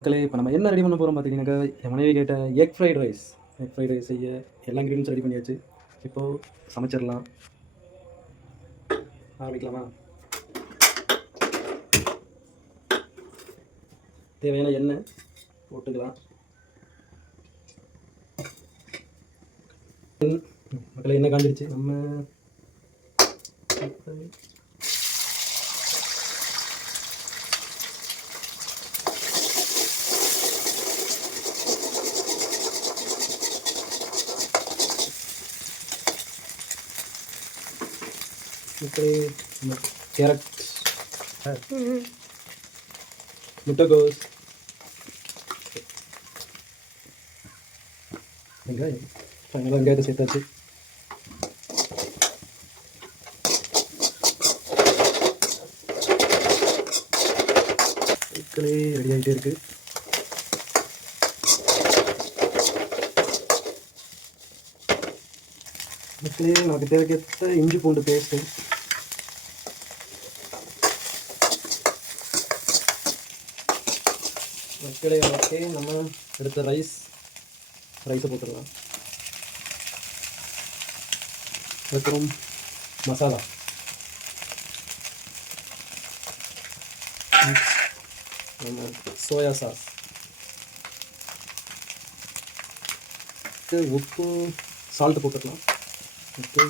மக்களே இப்போ நம்ம என்ன ரெடி பண்ண போகிறோம் பார்த்தீங்கன்னாக்கா என் மனைவி கேட்ட egg fried rice egg fried rice செய்ய எல்லா இன்க்ரீடியன்ஸ் ரெடி பண்ணியாச்சு. இப்போது சமைச்சிடலாம். ஆரம்பிக்கலாமா? தேவையான எண்ணெய் போட்டுக்கலாம். மக்களை என்ன எண்ணெய் காஞ்சிருச்சு. நம்ம நம்ம கேரட் முட்டைகோஸ். வெங்காயம். ஃபைனலாக வெங்காயத்தை சேர்த்தாச்சு. மக்களே ரெடி ஆகிட்டே இருக்கு. மக்களே நமக்கு தேவைக்கேற்ற இஞ்சி பூண்டு பேஸ்ட்டு மக்களே ஓகே. நம்ம எடுத்த ரைஸ் ரைஸை போட்டுடலாம். அதுக்கப்புறம் மசாலா. நம்ம சோயா சாஸ் உப்பு சால்ட்டு போட்டுக்கலாம். உப்பு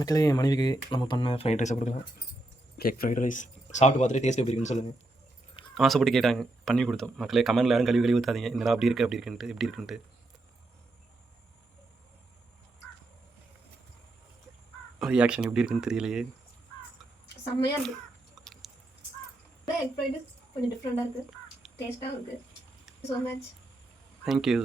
மக்களே என் மனைவிக்கு நம்ம பண்ண ஃப்ரைட் ரைஸை கொடுக்கலாம். கேக் ஃப்ரைட் ரைஸ் சாப்பிட்டு பார்த்துட்டு டேஸ்ட் எப்படி இருக்குன்னு சொல்லுங்கள் ஆசைப்பட்டு கேட்டாங்க. பண்ணி கொடுத்தோம். மக்களே கமெண்ட்ல யாரும் கழுவி கழுவி ஊற்றாதீங்க என்னடா அப்படி இருக்கு அப்படி இருக்குன்ட்டு எப்படி இருக்குன்ட்டு. ரியாக்ஷன் எப்படி இருக்குன்னு தெரியலையே. செம்மையாக இருக்கு. எக் ஃப்ரைடு கொஞ்சம் டிஃப்ரெண்ட்டாக இருக்குது டேஸ்ட்டாகவும் இருக்குது ஸோ மச் தேங்க்யூ